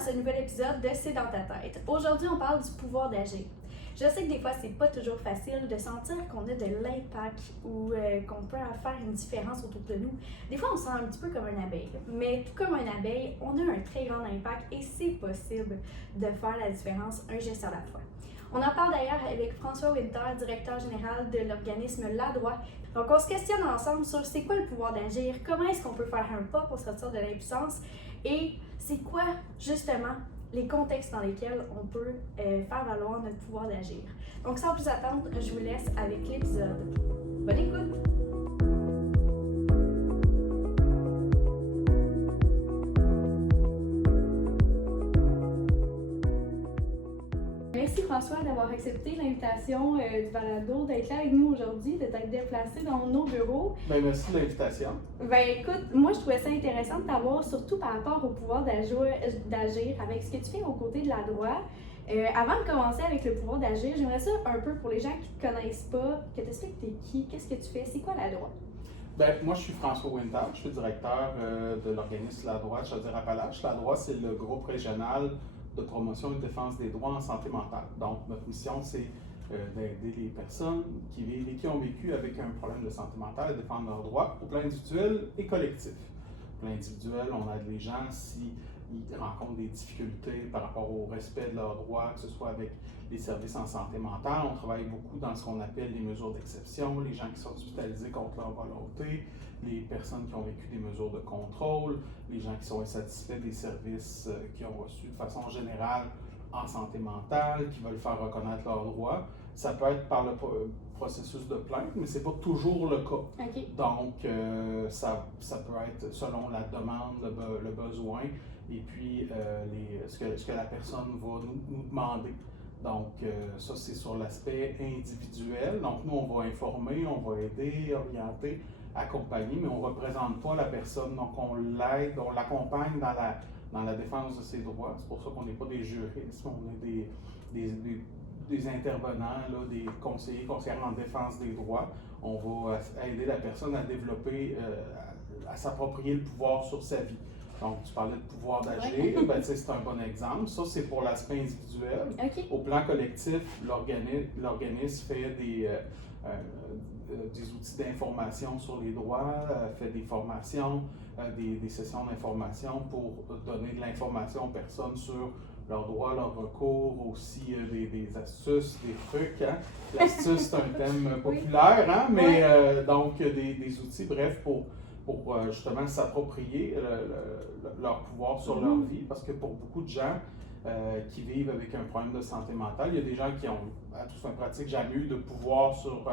dans ce nouvel épisode de C'est dans ta tête. Aujourd'hui, on parle du pouvoir d'agir. Je sais que des fois, c'est pas toujours facile de sentir qu'on a de l'impact ou qu'on peut faire une différence autour de nous. Des fois, on se sent un petit peu comme une abeille. Mais tout comme une abeille, on a un très grand impact et c'est possible de faire la différence un geste à la fois. On en parle d'ailleurs avec François Winter, directeur général de l'organisme La Droit. Donc, on se questionne ensemble sur c'est quoi le pouvoir d'agir, comment est-ce qu'on peut faire un pas pour sortir de l'impuissance et c'est quoi, justement, les contextes dans lesquels on peut faire valoir notre pouvoir d'agir. Donc, sans plus attendre, je vous laisse avec l'épisode. Bonne écoute! Merci François d'avoir accepté l'invitation du balado, d'être là avec nous aujourd'hui, de t'être déplacé dans nos bureaux. Bien, merci de l'invitation. Ben écoute, moi je trouvais ça intéressant de t'avoir, surtout par rapport au pouvoir d'agir avec ce que tu fais aux côtés de La Droit. Avant de commencer avec le pouvoir d'agir, j'aimerais ça un peu pour les gens qui ne te connaissent pas, que tu expliques t'es qui, qu'est-ce que tu fais, c'est quoi La Droit? Ben, moi, je suis François Winter, je suis directeur de l'organisme La Droit de Chaudière-Appalaches. La Droit, c'est le groupe régional de promotion et de défense des droits en santé mentale. Donc, notre mission, c'est d'aider les personnes qui vivent et qui ont vécu avec un problème de santé mentale à défendre leurs droits au plan individuel et collectif. Au plan individuel, on aide les gens s'ils rencontrent des difficultés par rapport au respect de leurs droits, que ce soit avec les services en santé mentale. On travaille beaucoup dans ce qu'on appelle les mesures d'exception, les gens qui sont hospitalisés contre leur volonté, les personnes qui ont vécu des mesures de contrôle, les gens qui sont insatisfaits des services qu'ils ont reçus de façon générale en santé mentale, qui veulent faire reconnaître leurs droits. Ça peut être par le processus de plainte, mais ce n'est pas toujours le cas. Okay. Donc, ça peut être selon la demande, le besoin, et puis ce que la personne va nous demander. Donc, ça, c'est sur l'aspect individuel. Donc, nous, on va informer, on va aider, orienter, accompagner, mais on ne représente pas la personne. Donc, on l'aide, on l'accompagne dans la défense de ses droits. C'est pour ça qu'on n'est pas des juristes, on est des intervenants, là, des conseillères en défense des droits. On va aider la personne à développer, à s'approprier le pouvoir sur sa vie. Donc, tu parlais de pouvoir d'agir, ouais. ben, c'est un bon exemple. Ça, c'est pour l'aspect individuel. Okay. Au plan collectif, l'organisme fait des outils d'information sur les droits, fait des formations, des sessions d'information pour donner de l'information aux personnes sur leurs droits, leurs recours, aussi des astuces, des trucs. Hein? L'astuce, c'est un thème populaire, hein? Mais donc des outils, bref, pour justement s'approprier leur pouvoir sur leur vie, parce que pour beaucoup de gens qui vivent avec un problème de santé mentale, il y a des gens qui ont, à toute fin pratique, jamais eu de pouvoir sur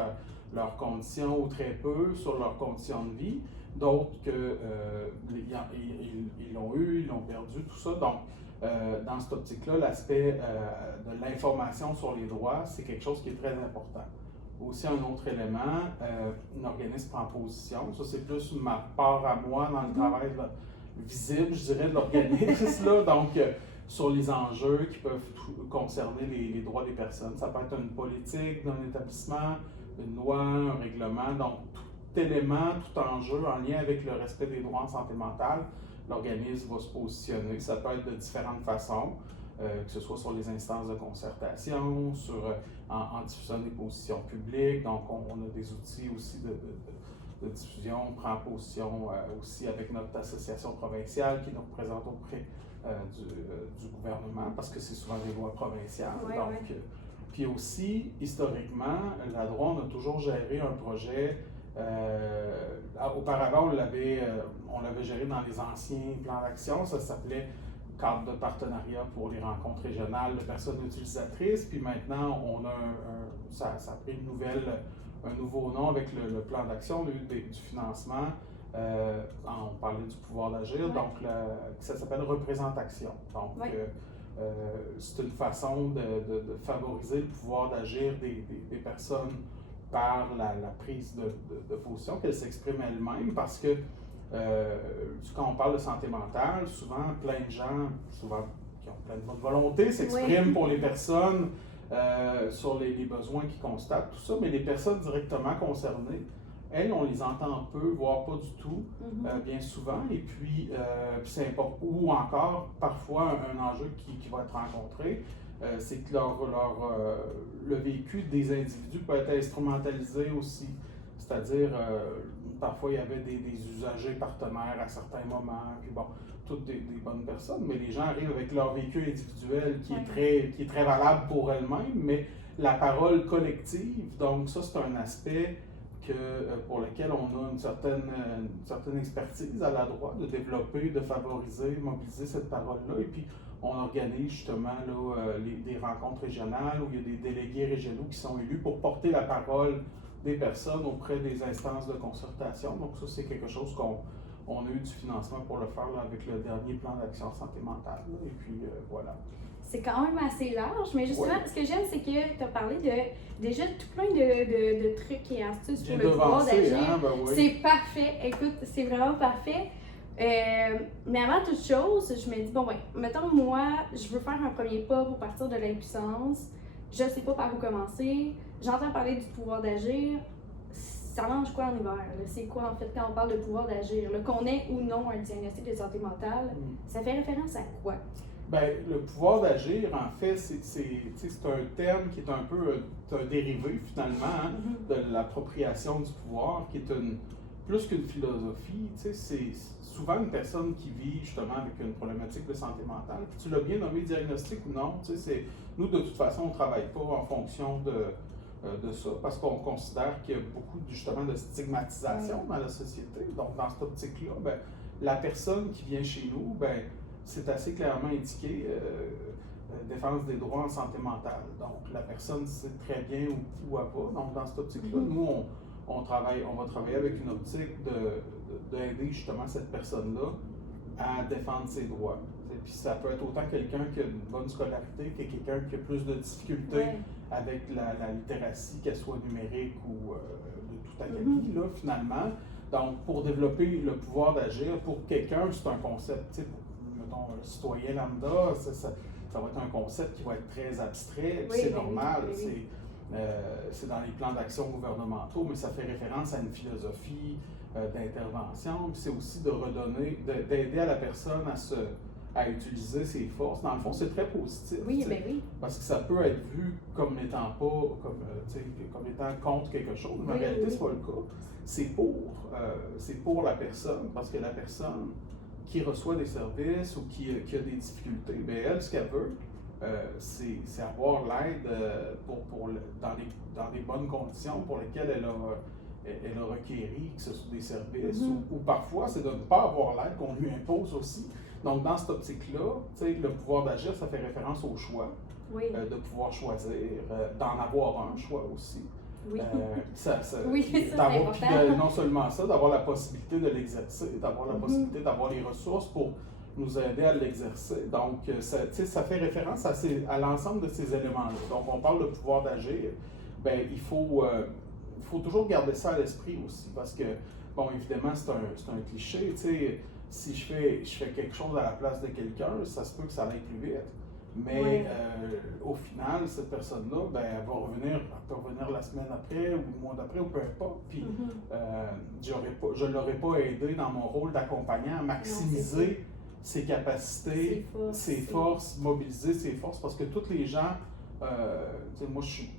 leurs conditions ou très peu sur leurs conditions de vie. D'autres ils l'ont eu, ils l'ont perdu, tout ça. Donc, dans cette optique-là, l'aspect de l'information sur les droits, c'est quelque chose qui est très important. Aussi, un autre élément, l'organisme prend position. Ça, c'est plus ma part à moi dans le travail visible, je dirais, de l'organisme. Là. Donc, sur les enjeux qui peuvent concerner les droits des personnes. Ça peut être une politique d'un établissement, une loi, un règlement. Donc, tout élément, tout enjeu en lien avec le respect des droits en santé mentale, l'organisme va se positionner. Ça peut être de différentes façons. Que ce soit sur les instances de concertation, en diffusant des positions publiques. Donc, on a des outils aussi de diffusion. On prend position aussi avec notre association provinciale qui nous représente auprès du gouvernement, parce que c'est souvent des lois provinciales. Ouais, donc, ouais. Puis aussi, historiquement, La Droit, on a toujours géré un projet. Auparavant, on l'avait géré dans les anciens plans d'action. Ça s'appelait cadre de partenariat pour les rencontres régionales de personnes utilisatrices. Puis maintenant, on a ça a pris un nouveau nom avec le plan d'action, du financement. On parlait du pouvoir d'agir, Ouais. donc ça s'appelle représentation. Donc, Ouais. c'est une façon de favoriser le pouvoir d'agir des personnes par la prise de position, qu'elles s'expriment elles-mêmes, parce que quand on parle de santé mentale, souvent plein de gens, qui ont plein de bonne volonté, s'expriment pour les personnes sur les besoins qu'ils constatent, tout ça, mais les personnes directement concernées elles, on les entend peu, voire pas du tout, bien souvent. Et puis, c'est important. Ou encore, parfois, un enjeu qui va être rencontré, c'est que le vécu des individus peut être instrumentalisé aussi. C'est-à-dire, parfois, il y avait des usagers partenaires à certains moments, puis bon, toutes des bonnes personnes, mais les gens arrivent avec leur vécu individuel qui est très valable pour elles-mêmes, mais la parole collective, donc ça, c'est un aspect pour lequel on a une certaine expertise à la droite, de développer, de favoriser, mobiliser cette parole-là. Et puis, on organise justement là, des rencontres régionales où il y a des délégués régionaux qui sont élus pour porter la parole des personnes auprès des instances de concertation. Donc ça, c'est quelque chose qu'on a eu du financement pour le faire là, avec le dernier plan d'action santé mentale. Là. Et puis, voilà. C'est quand même assez large, mais justement, ce que j'aime, c'est que tu as parlé de déjà tout plein de trucs et astuces pour le pouvoir d'agir. Hein, ben oui. C'est parfait. Écoute, c'est vraiment parfait. Mais avant toute chose, je me dis, bon, mettons, moi, je veux faire un premier pas pour partir de l'impuissance. Je sais pas par où commencer. J'entends parler du pouvoir d'agir. Ça mange quoi en hiver? C'est quoi, en fait, quand on parle de pouvoir d'agir? Qu'on ait ou non un diagnostic de santé mentale, ça fait référence à quoi? Bien, le pouvoir d'agir, en fait, c'est un terme qui est un peu un dérivé, finalement, hein, de l'appropriation du pouvoir, qui est plus qu'une philosophie. C'est souvent une personne qui vit justement avec une problématique de santé mentale. Puis tu l'as bien nommé, diagnostic ou non. Nous, de toute façon, on ne travaille pas en fonction de ça, parce qu'on considère qu'il y a beaucoup justement de stigmatisation dans la société. Donc, dans cette optique-là, ben, la personne qui vient chez nous, ben, c'est assez clairement indiqué défense des droits en santé mentale. Donc, la personne sait très bien où elle va. Donc, dans cette optique-là, nous, on va travailler avec une optique d'aider justement cette personne-là à défendre ses droits. Et puis, ça peut être autant quelqu'un qui a une bonne scolarité que quelqu'un qui a plus de difficultés avec la littératie, qu'elle soit numérique ou de tout acabit, là, finalement. Donc, pour développer le pouvoir d'agir, pour quelqu'un, c'est un concept, mettons, un citoyen lambda, ça va être un concept qui va être très abstrait, c'est normal, c'est dans les plans d'action gouvernementaux, mais ça fait référence à une philosophie d'intervention, puis c'est aussi d'aider à la personne à utiliser ses forces. Dans le fond, c'est très positif. Parce que ça peut être vu comme n'étant pas, comme étant contre quelque chose, mais en réalité, c'est pas le cas. C'est pour la personne, parce que la personne qui reçoit des services ou qui a des difficultés, bien, elle, ce qu'elle veut, c'est avoir l'aide dans des bonnes conditions pour lesquelles elle a requéri, que ce soit des services, ou parfois, c'est de ne pas avoir l'aide qu'on lui impose aussi. Donc, dans cette optique-là, le pouvoir d'agir, ça fait référence au choix, de pouvoir choisir, d'en avoir un choix aussi. Non seulement ça, d'avoir la possibilité de l'exercer, d'avoir la possibilité d'avoir les ressources pour nous aider à l'exercer. Donc, ça fait référence à l'ensemble de ces éléments-là. Donc, on parle de pouvoir d'agir. Bien, il faut toujours garder ça à l'esprit aussi, parce que, bon, évidemment, c'est un cliché. Si je fais quelque chose à la place de quelqu'un, ça se peut que ça aille plus vite. Mais au final, cette personne-là, ben, elle peut revenir la semaine après ou le mois d'après ou peu importe. Puis je ne l'aurais pas aidé dans mon rôle d'accompagnant à maximiser ses capacités, ses forces, mobiliser ses forces. Parce que tous les gens, moi je suis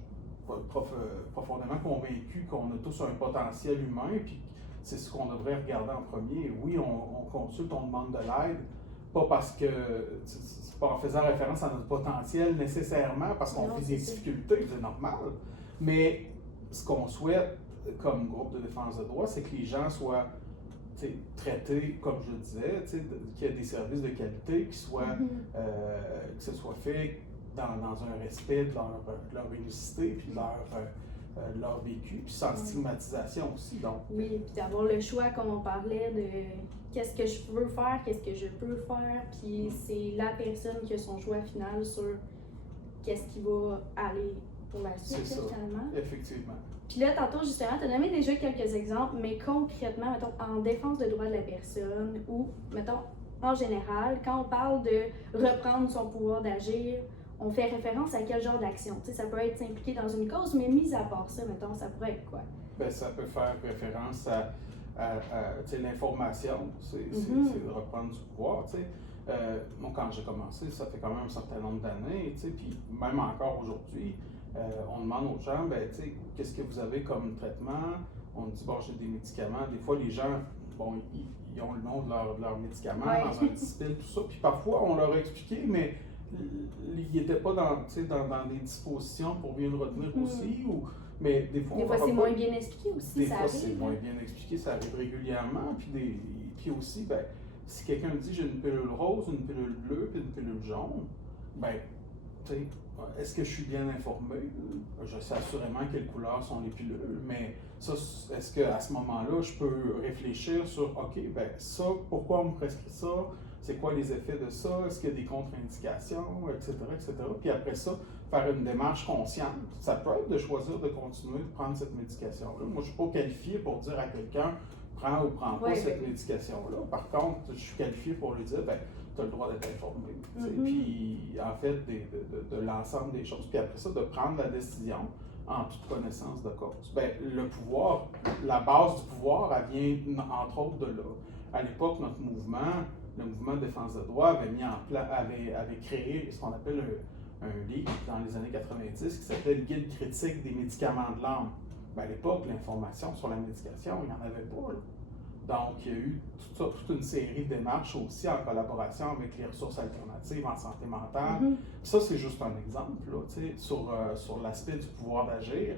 profondément convaincu qu'on a tous un potentiel humain. Puis c'est ce qu'on devrait regarder en premier. Oui, on consulte, on demande de l'aide. Pas parce que, c'est pas en faisant référence à notre potentiel nécessairement, parce qu'on vit des difficultés, c'est normal. Mais ce qu'on souhaite comme groupe de défense de droits, c'est que les gens soient traités, comme je le disais, qu'il y ait des services de qualité, que ce soit fait dans un respect de leur unicité, puis de leur vécu, puis sans stigmatisation aussi. Donc. Oui, puis d'avoir le choix, comme on parlait, de qu'est-ce que je veux faire, qu'est-ce que je peux faire, puis c'est la personne qui a son choix final sur qu'est-ce qui va aller pour la suite, finalement. Effectivement. Puis là, tantôt, justement, tu as nommé déjà quelques exemples, mais concrètement, mettons, en défense de droits de la personne ou, mettons, en général, quand on parle de reprendre son pouvoir d'agir, on fait référence à quel genre d'action? Ça peut être s'impliquer dans une cause, mais mis à part ça, mettons, ça pourrait être quoi? ben, ça peut faire référence à tu sais, l'information, c'est de reprendre du pouvoir. Tu sais. Moi, quand j'ai commencé, ça fait quand même un certain nombre d'années, tu sais, puis même encore aujourd'hui, on demande aux gens, ben, tu sais, qu'est-ce que vous avez comme traitement? On dit, bon, j'ai des médicaments. Des fois, les gens, bon, ils ont le nom de leur médicament dans un petit pile, tout ça. Puis parfois, on leur a expliqué, mais ils n'étaient pas dans des dispositions pour bien le retenir aussi. Mais des fois, c'est moins bien expliqué aussi. Des fois, c'est moins bien expliqué, ça arrive régulièrement. Puis aussi, ben, si quelqu'un me dit j'ai une pilule rose, une pilule bleue, puis une pilule jaune, ben, tu sais, est-ce que je suis bien informé? Je sais assurément quelles couleurs sont les pilules, mais ça, est-ce qu'à ce moment-là, je peux réfléchir sur, OK, ben ça, pourquoi on me prescrit ça? C'est quoi les effets de ça? Est-ce qu'il y a des contre-indications, etc., etc. Puis après ça, faire une démarche consciente. Ça peut être de choisir de continuer de prendre cette médication-là. Moi, je ne suis pas qualifié pour dire à quelqu'un, prends ou prends pas cette médication-là. Par contre, je suis qualifié pour lui dire, ben, tu as le droit d'être informé. Puis, en fait, de l'ensemble des choses. Puis après ça, de prendre la décision en toute connaissance de cause. Ben, le pouvoir, la base du pouvoir, elle vient entre autres de là. À l'époque, notre mouvement, le mouvement de défense de droit, avait créé ce qu'on appelle un livre dans les années 90 qui s'appelait le Guide critique des médicaments de l'âme. Ben, à l'époque, l'information sur la médication, il n'y en avait pas. Là. Donc, il y a eu toute une série de démarches aussi en collaboration avec les ressources alternatives en santé mentale. Ça, c'est juste un exemple là, sur l'aspect du pouvoir d'agir,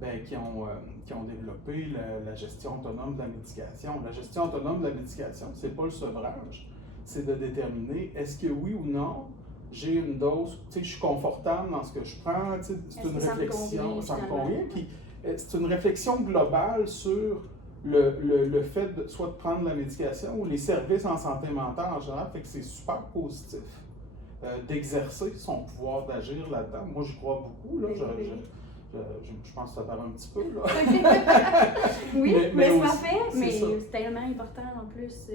ben, qui ont développé la gestion autonome de la médication. La gestion autonome de la médication, ce n'est pas le sevrage, c'est de déterminer est-ce que oui ou non, j'ai une dose, je suis confortable dans ce que je prends, c'est une réflexion, ça me convient, puis c'est une réflexion globale sur le fait soit de prendre la médication ou les services en santé mentale en général, fait que c'est super positif d'exercer son pouvoir d'agir là-dedans. Moi, j'y crois beaucoup, là, je pense que ça paraît un petit peu, là. Oui, mais ça fait, mais c'est tellement important en plus.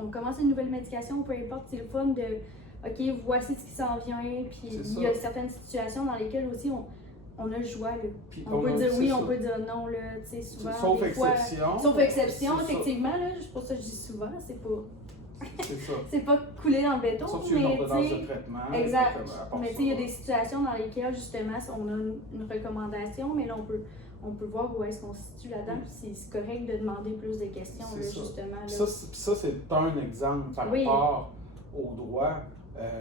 On commence une nouvelle médication, peu importe, c'est le fun de OK, voici ce qui s'en vient, puis il y a certaines situations dans lesquelles aussi on a le choix. Là. On peut dire oui, on peut dire non, là, tu sais, souvent. Sauf exception. Sauf exception, effectivement, là, pour ça que je dis souvent, c'est pas. C'est ça. C'est pas coulé dans le béton. Sauf qu'il y a une ordonnance de traitement. Exact. Mais tu sais, il y a des situations dans lesquelles, justement, on a une recommandation, mais là, on peut voir où est-ce qu'on se situe là-dedans, puis c'est correct de demander plus de questions, là, justement. Là. Ça, c'est un exemple par rapport au droit,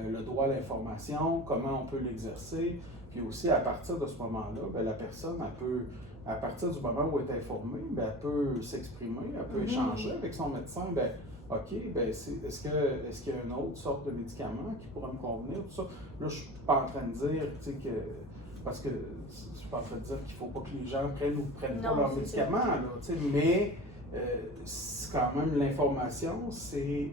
le droit à l'information, comment on peut l'exercer, puis aussi à partir de ce moment-là, ben, la personne, elle peut, à partir du moment où elle est informée, ben, elle peut s'exprimer, elle peut échanger avec son médecin, ben, OK, ben, est-ce qu'il y a une autre sorte de médicament qui pourrait me convenir, tout ça. Là, je ne suis pas en train de dire, que parce que je suis pas en train de dire qu'il ne faut pas que les gens prennent ou prennent pas leurs médicaments, là, mais quand même l'information, c'est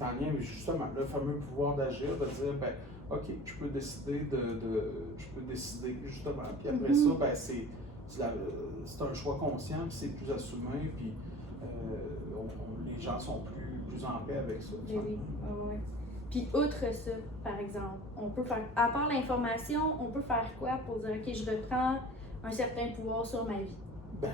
en lien avec justement le fameux pouvoir d'agir, de dire, ben, OK, je peux décider justement, puis après ça, ben, c'est un choix conscient, puis c'est plus assumé, puis les gens sont plus en paix avec ça. Oui. Puis outre ça, par exemple, on peut faire, à part l'information, on peut faire quoi pour dire, OK, je reprends un certain pouvoir sur ma vie? Ben,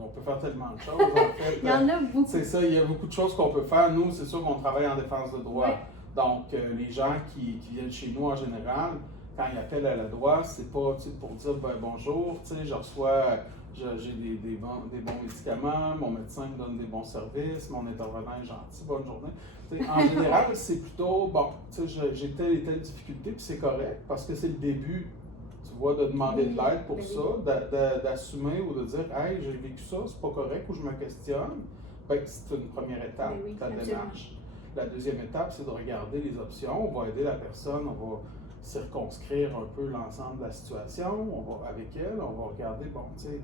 on peut faire tellement de choses, en fait. Il y en a beaucoup. C'est ça, il y a beaucoup de choses qu'on peut faire. Nous, c'est sûr qu'on travaille en défense de droit. Donc, les gens qui viennent chez nous en général, quand ils appellent à la droite, c'est pas pour dire ben, bonjour, j'ai des bons médicaments, mon médecin me donne des bons services, mon intervenant est gentil, bonne journée. En général, c'est plutôt bon, j'ai telle et telle difficulté, puis c'est correct parce que c'est le début, tu vois, de demander de l'aide pour ça, d'assumer ou de dire hey, j'ai vécu ça, c'est pas correct ou je me questionne. Ben, c'est une première étape de la démarche. La deuxième étape, c'est de regarder les options. On va aider la personne, on va circonscrire un peu l'ensemble de la situation. Avec elle, on va regarder, bon, tu sais,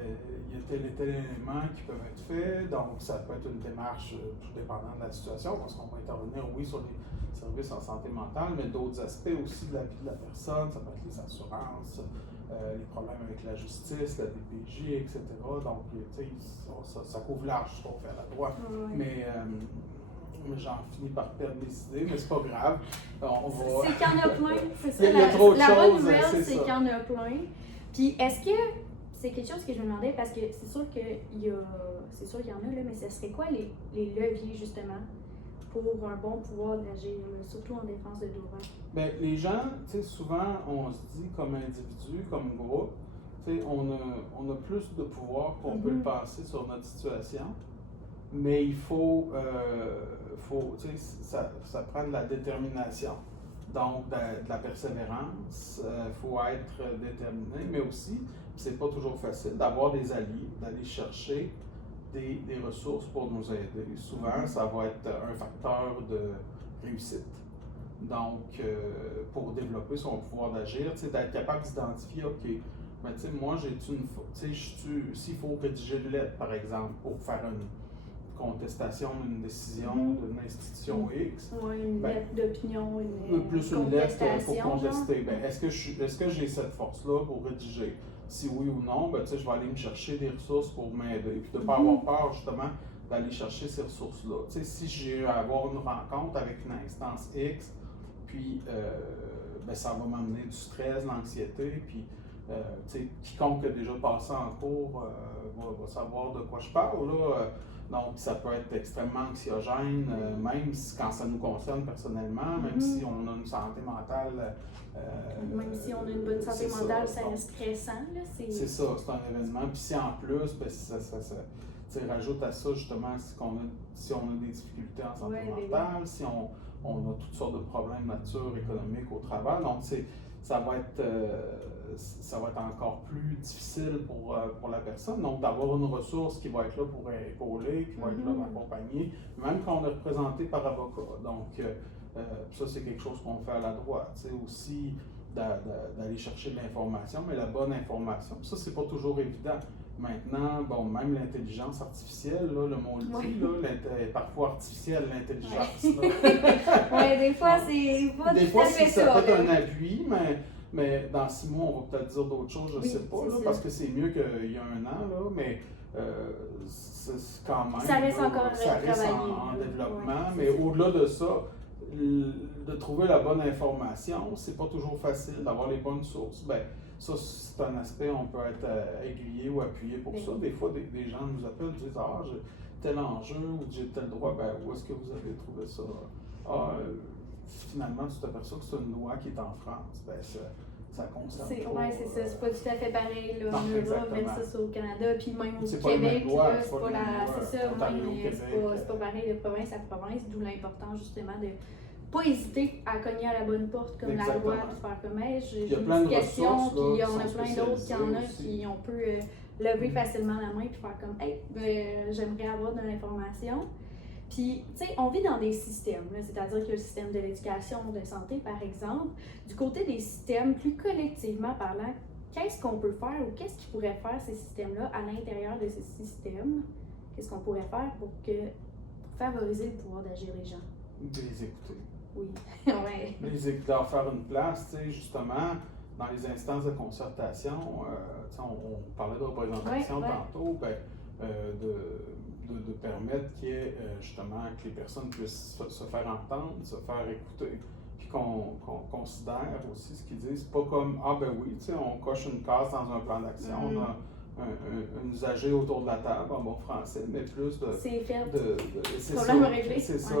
il y a tel et tel élément qui peuvent être faits. Donc, ça peut être une démarche tout dépendant de la situation, parce qu'on va intervenir, oui, sur les services en santé mentale, mais d'autres aspects aussi de la vie de la personne. Ça peut être les assurances, les problèmes avec la justice, la DPJ, etc. Donc, tu sais, ça couvre large ce qu'on fait à la droite. Mais j'en finis par perdre mes idées, mais c'est pas grave. C'est qu'il y en a plein, c'est ça. Il y a trop de choses. La bonne nouvelle, c'est qu'il y en a plein. Puis est-ce que c'est quelque chose que je me demandais parce que c'est sûr qu'il y en a, là, mais ce serait quoi les leviers justement pour un bon pouvoir d'agir, surtout en défense de droit? Bien, les gens, tu sais, souvent, on se dit comme individu, comme groupe, tu sais, on a plus de pouvoir qu'on peut le passer sur notre situation, mais il faut tu sais, ça prend de la détermination. Donc, de la persévérance, il faut être déterminé, mais aussi, c'est pas toujours facile d'avoir des alliés, d'aller chercher des ressources pour nous aider. Souvent, ça va être un facteur de réussite. Donc, pour développer son pouvoir d'agir, tu sais, d'être capable d'identifier, OK, mais tu sais, moi, tu sais, s'il faut rédiger une lettre, par exemple, pour faire une contestation d'une décision d'une institution X. Oui, une lettre d'opinion, plus une lettre pour contester. Ben, est-ce que j'ai cette force-là pour rédiger? Si oui ou non, ben, je vais aller me chercher des ressources pour m'aider. Puis de ne pas avoir peur, justement, d'aller chercher ces ressources-là. Si j'ai à avoir une rencontre avec une instance X, puis ben, ça va m'amener du stress, de l'anxiété, puis quiconque a déjà passé en cours va savoir de quoi je parle. Là. Donc, ça peut être extrêmement anxiogène, même quand ça nous concerne personnellement, même si on a une santé mentale. Même si on a une bonne santé mentale, ça reste stressant. C'est ça, c'est un événement. Puis si en plus, ben, ça rajoute à ça justement si on a des difficultés en santé mentale, si on a toutes sortes de problèmes de nature économique au travail. Donc, ça va être encore plus difficile pour la personne. Donc, d'avoir une ressource qui va être là pour épauler, qui va être là pour accompagner, même quand on est représenté par avocat. Donc, ça, c'est quelque chose qu'on fait à la droite. C'est aussi d'aller chercher de l'information, mais la bonne information. Ça, c'est pas toujours évident. Maintenant, bon, même l'intelligence artificielle, là, le mot le dit, là, parfois artificielle, l'intelligence. Oui, des fois, c'est pas des tout fois, à fait ça. Ça peut être un appui, mais dans 6 mois, on va peut-être dire d'autres choses, je ne sais pas, là, parce que c'est mieux qu'il y a 1 an, là, mais c'est quand même. Ça reste encore ça reste en développement, mais au-delà de ça, de trouver la bonne information, c'est pas toujours facile d'avoir les bonnes sources. Ben, ça, c'est un aspect, on peut être aiguillé ou appuyé pour ça. Des fois, des gens nous appellent et disent « Ah, j'ai tel enjeu ou j'ai tel droit. » Ben, où est-ce que vous avez trouvé ça? Ah, finalement, tu t'aperçois que c'est une loi qui est en France. Ben, ça concerne pas. Oui, c'est ça. C'est pas tout à fait pareil. Là, on Europe versus au Canada. Puis même au c'est Québec, c'est pas pareil de province à province. D'où l'importance, justement, de pas hésiter à cogner à la bonne porte comme la loi, de faire comme j'ai une question, puis on a plein d'autres qui en a qui on peut lever facilement la main puis faire comme hey, j'aimerais avoir de l'information. Puis, tu sais, on vit dans des systèmes, c'est-à-dire que le système de l'éducation, de santé, par exemple, du côté des systèmes, plus collectivement parlant, qu'est-ce qu'on peut faire ou qu'est-ce qu'ils pourraient faire ces systèmes-là à l'intérieur de ces systèmes? Qu'est-ce qu'on pourrait faire pour favoriser le pouvoir d'agir des gens? De les écouter. Oui, ouais. Les écouter, leur faire une place, tu sais, justement, dans les instances de concertation, on parlait de représentation tantôt, ben, de permettre qu'il y ait justement que les personnes puissent se faire entendre, se faire écouter, puis qu'on considère aussi ce qu'ils disent, pas comme ah ben oui, tu sais, on coche une case dans un plan d'action, on a un usager autour de la table en bon français, mais plus de. C'est fait. C'est problème réglé. C'est ça,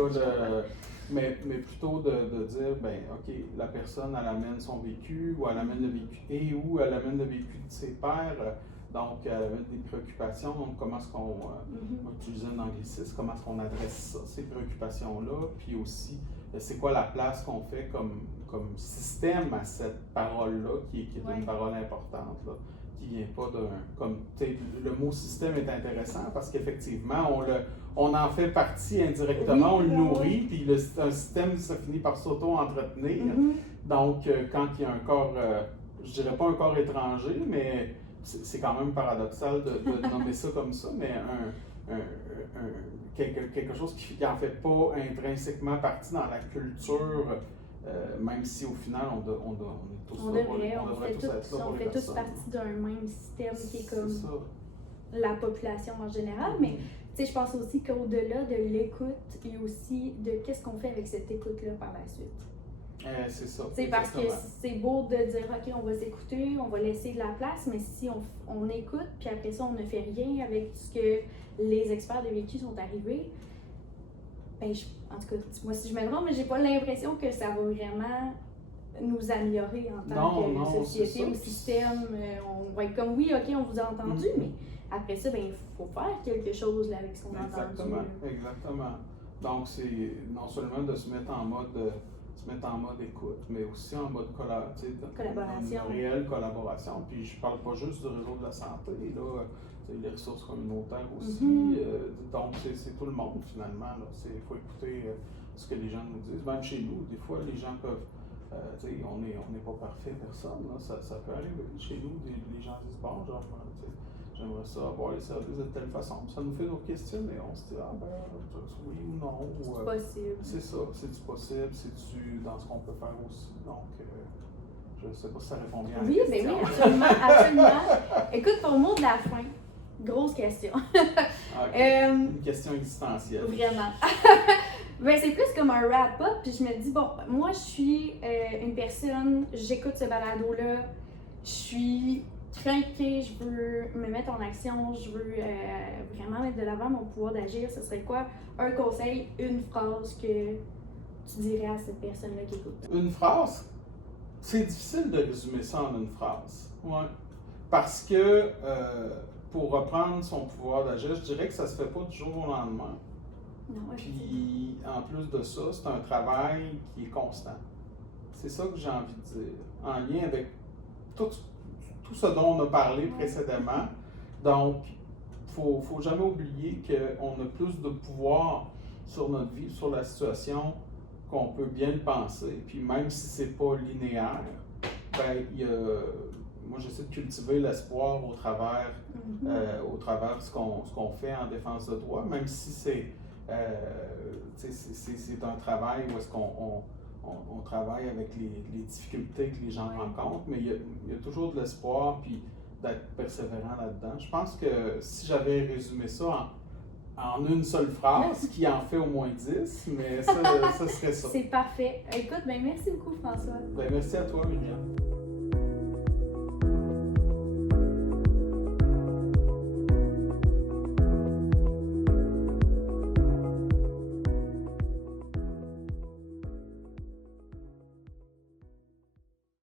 mais plutôt de dire, ben ok, la personne elle amène son vécu, ou elle amène le vécu ou elle amène le vécu de ses pairs. Donc, des préoccupations, donc comment est-ce qu'on utilise un anglicisme, comment est-ce qu'on adresse ça, ces préoccupations-là, puis aussi, c'est quoi la place qu'on fait comme système à cette parole-là, qui est une parole importante, là, qui vient pas le mot système est intéressant parce qu'effectivement, on en fait partie indirectement, on le nourrit, puis un système, ça finit par s'auto-entretenir. Donc, quand il y a un corps, je dirais pas un corps étranger, mais c'est quand même paradoxal de nommer ça comme ça, mais quelque chose qui n'en fait pas intrinsèquement partie dans la culture, même si au final on est tous là pour on fait tous partie d'un même système qui est comme la population en général, mais je pense aussi qu'au-delà de l'écoute et aussi de qu'est-ce qu'on fait avec cette écoute-là par la suite. C'est ça. C'est parce que exactement. c'est beau de dire, OK, on va s'écouter, on va laisser de la place, mais si on écoute, puis après ça, on ne fait rien avec ce que les experts de vécu sont arrivés, ben, en tout cas, moi, si je me trompe, mais j'ai pas l'impression que ça va vraiment nous améliorer en tant Non, que c'est société ça. ou système. On va être comme, oui, OK, on vous a entendu, mais après ça, ben, il faut faire quelque chose là, avec ce qu'on a entendu. Exactement, exactement. Donc, c'est non seulement de se mettre en mode écoute, mais aussi en mode Collaboration. Une réelle collaboration. Puis je parle pas juste du réseau de la santé, là, les ressources communautaires aussi. Donc, c'est tout le monde finalement. Il faut écouter ce que les gens nous disent. Même chez nous, des fois, les gens peuvent. On n'est pas parfait, personne. Là. Ça peut arriver. Chez nous, les gens disent bon, genre, j'aimerais ça avoir les services de telle façon. Ça nous fait nos questions et on se dit ah ben oui ou non. C'est possible. C'est ça, c'est-tu possible, c'est-tu dans ce qu'on peut faire aussi. Donc, je ne sais pas si ça répond bien à la Oui, question. ben oui, absolument, absolument. Écoute, pour le mot de la fin, grosse question. Une question existentielle. Vraiment. Ben, c'est plus comme un wrap-up, puis je me dis, bon, moi, je suis une personne, j'écoute ce balado-là, je suis craquée, je veux me mettre en action, je veux vraiment mettre de l'avant mon pouvoir d'agir. Ce serait quoi un conseil, une phrase que tu dirais à cette personne-là qui écoute? Une phrase, c'est difficile de résumer ça en une phrase. Ouais. Parce que pour reprendre son pouvoir d'agir, je dirais que ça se fait pas du jour au lendemain. Non, Puis en plus de ça, c'est un travail qui est constant. C'est ça que j'ai envie de dire. En lien avec tout ce dont on a parlé précédemment. Donc, faut jamais oublier qu'on a plus de pouvoir sur notre vie, sur la situation, qu'on peut bien le penser. Puis même si c'est pas linéaire, ben, moi j'essaie de cultiver l'espoir au travers de ce qu'on fait en défense de droit, même si c'est un travail où est-ce qu'on travaille avec les difficultés que les gens rencontrent, mais il y a toujours de l'espoir puis d'être persévérant là-dedans. Je pense que si j'avais résumé ça en une seule phrase, qui en fait au moins 10, mais ça serait ça. C'est parfait. Écoute, ben merci beaucoup François. Ben, merci à toi, Myriam.